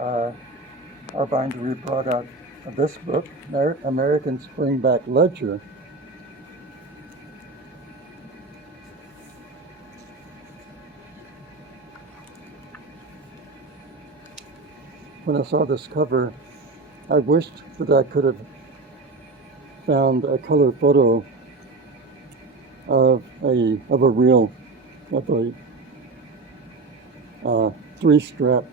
our bindery brought out this book, American Springback Ledger. When I saw this cover, I wished that I could have found a color photo of a reel, of a three-strap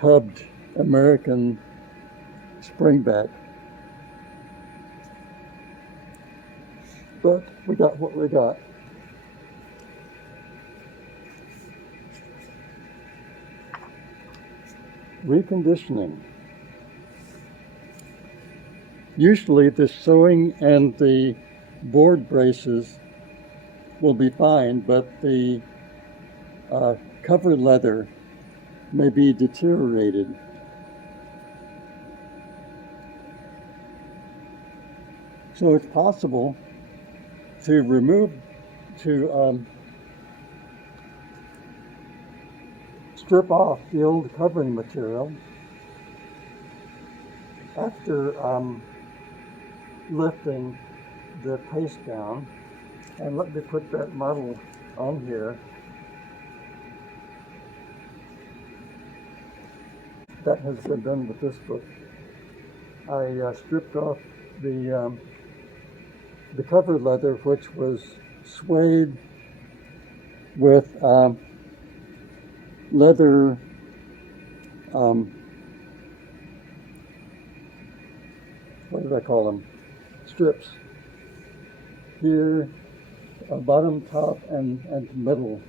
hubbed American Springback. But we got what we got. Reconditioning. Usually the sewing and the board braces will be fine, but the cover leather may be deteriorated. So it's possible to strip off the old covering material after lifting the paste down. And let me put that model on here. That has been done with this book. I stripped off the cover leather, which was suede with leather what did I call them? Strips. Here, bottom, top, and middle.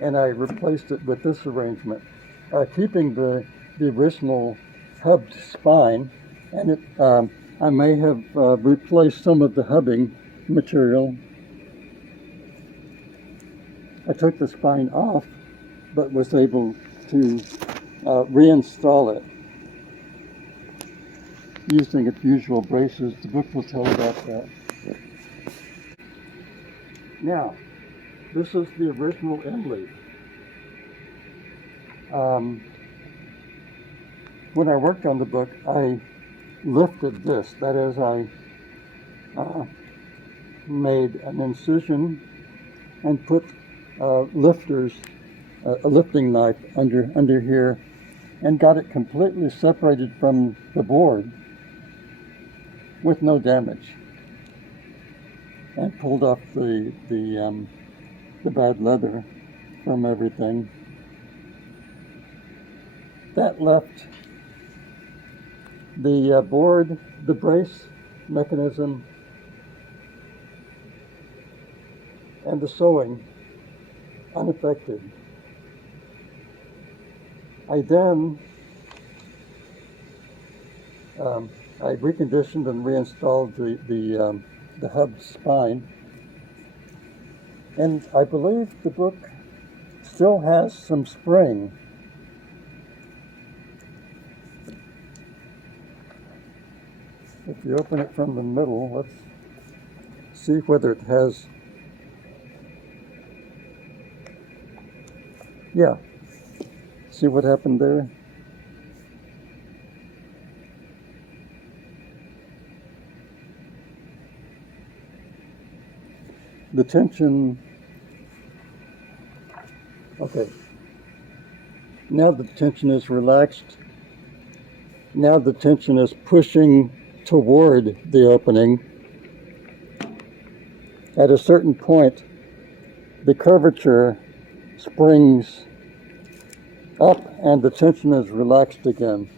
And I replaced it with this arrangement, keeping the original hubbed spine, and it I may have replaced some of the hubbing material. I took the spine off, but was able to reinstall it using its usual braces. The book will tell about that. Now, this is the original inlay. When I worked on the book, I lifted this. That is, I made an incision and put lifters, a lifting knife under here, and got it completely separated from the board with no damage, and pulled off the bad leather from everything. That left the board, the brace mechanism, and the sewing unaffected. I then I reconditioned and reinstalled the hubbed spine, and I believe the book still has some spring. If you open it from the middle, let's see whether it has. Yeah, see what happened there? The tension, okay. Now the tension is relaxed. Now the tension is pushing toward the opening. At a certain point, the curvature springs up and the tension is relaxed again.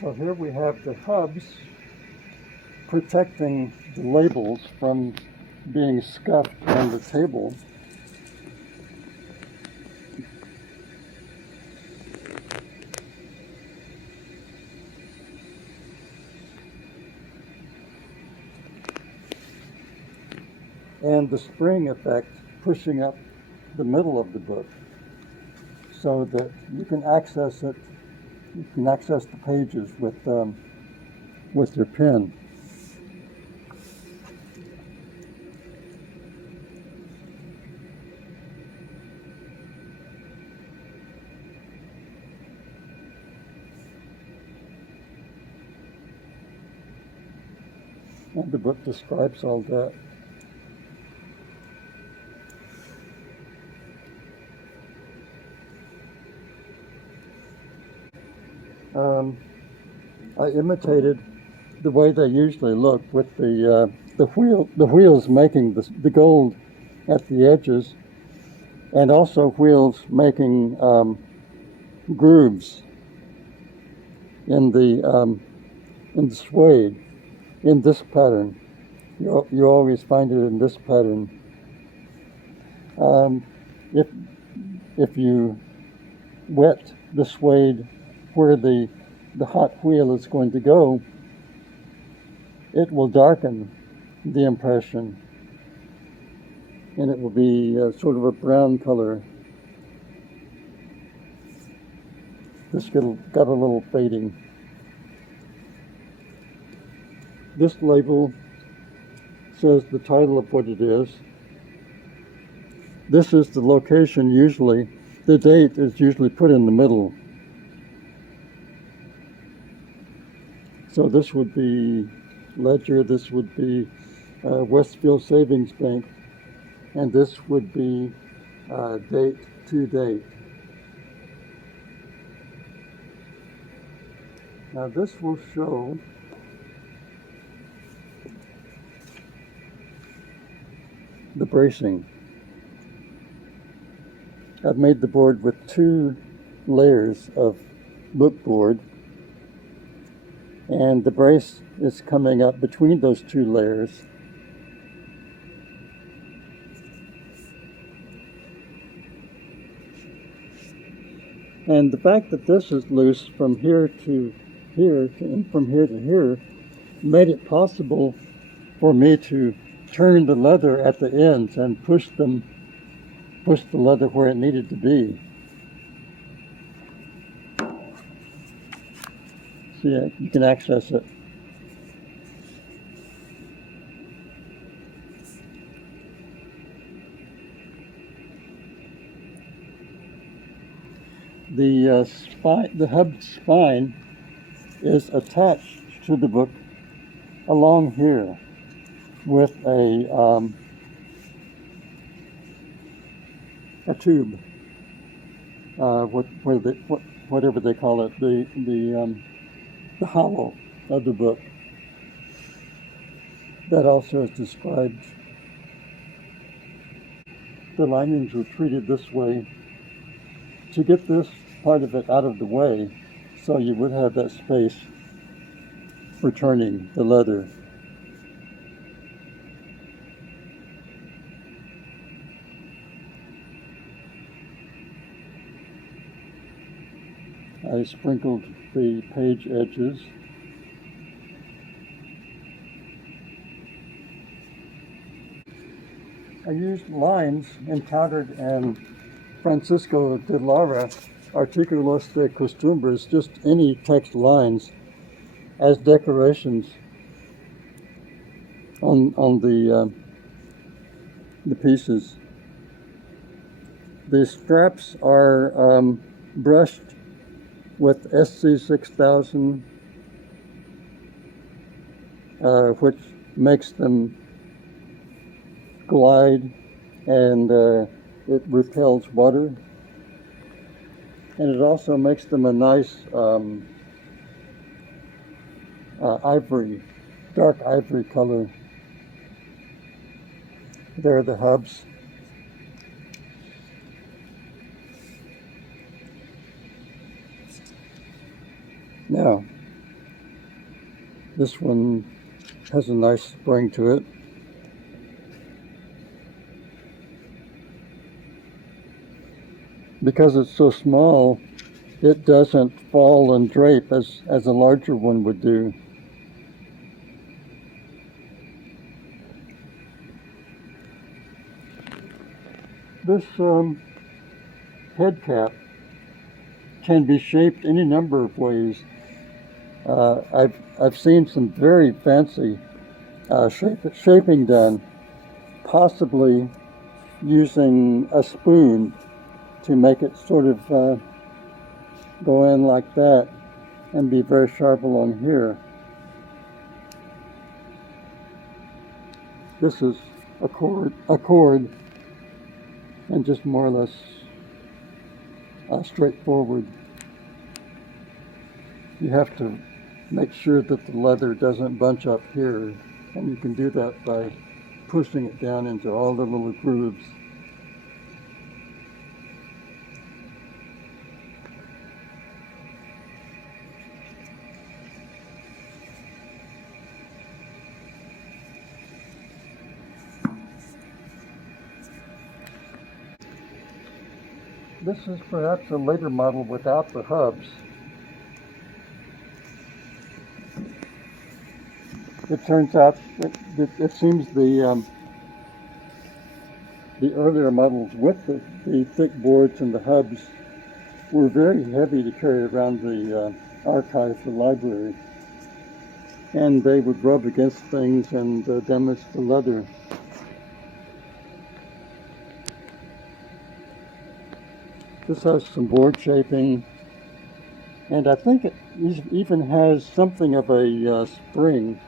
So here we have the hubs protecting the labels from being scuffed on the table. And the spring effect pushing up the middle of the book so that you can access it. You can access the pages with your pen. And the book describes all that. I imitated the way they usually look with the wheels making the gold at the edges, and also wheels making grooves in the suede in this pattern. You always find it in this pattern. If you wet the suede where the hot wheel is going to go, it will darken the impression, and it will be sort of a brown color. This got a little fading. This label says the title of what it is. This is the location usually. The date is usually put in the middle. So this would be Ledger, this would be Westfield Savings Bank, and this would be date to date. Now this will show the bracing. I've made the board with 2 layers of bookboard, and the brace is coming up between those 2 layers. And the fact that this is loose from here to here and from here to here made it possible for me to turn the leather at the ends and push the leather where it needed to be. So yeah, you can access it. The hub spine is attached to the book along here with a tube, whatever they call it, the hollow of the book. That also is described. The linings were treated this way to get this part of it out of the way, so you would have that space for turning the leather. I sprinkled the page edges. I used lines encountered in Francisco de Lara, Artículos de Costumbres, just any text lines, as decorations on the pieces. The straps are brushed with SC6000, which makes them glide, and it repels water, and it also makes them a nice ivory, dark ivory color. There are the hubs. Now, this one has a nice spring to it. Because it's so small, it doesn't fall and drape as a larger one would do. This head cap can be shaped any number of ways. I've seen some very fancy shaping done, possibly using a spoon to make it sort of go in like that and be very sharp along here. This is a cord, and just more or less straightforward. You have to make sure that the leather doesn't bunch up here, and you can do that by pushing it down into all the little grooves. This is perhaps a later model without the hubs. It turns out that it seems the earlier models with the thick boards and the hubs were very heavy to carry around the archive, the library, and they would rub against things and damage the leather. This has some board shaping, and I think it even has something of a spring.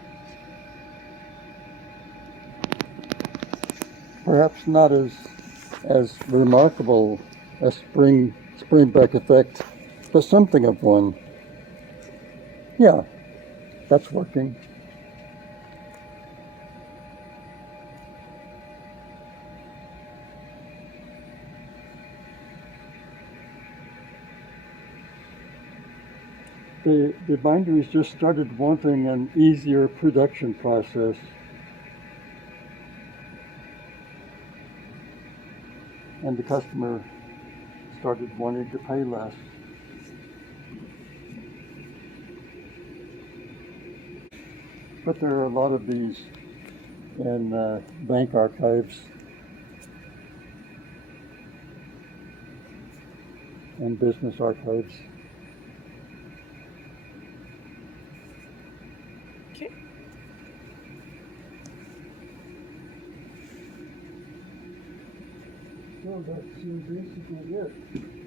Perhaps not as remarkable a springback effect, but something of one. Yeah, that's working. The binderies just started wanting an easier production process. And the customer started wanting to pay less. But there are a lot of these in bank archives and business archives. Okay. Well, that's basically it.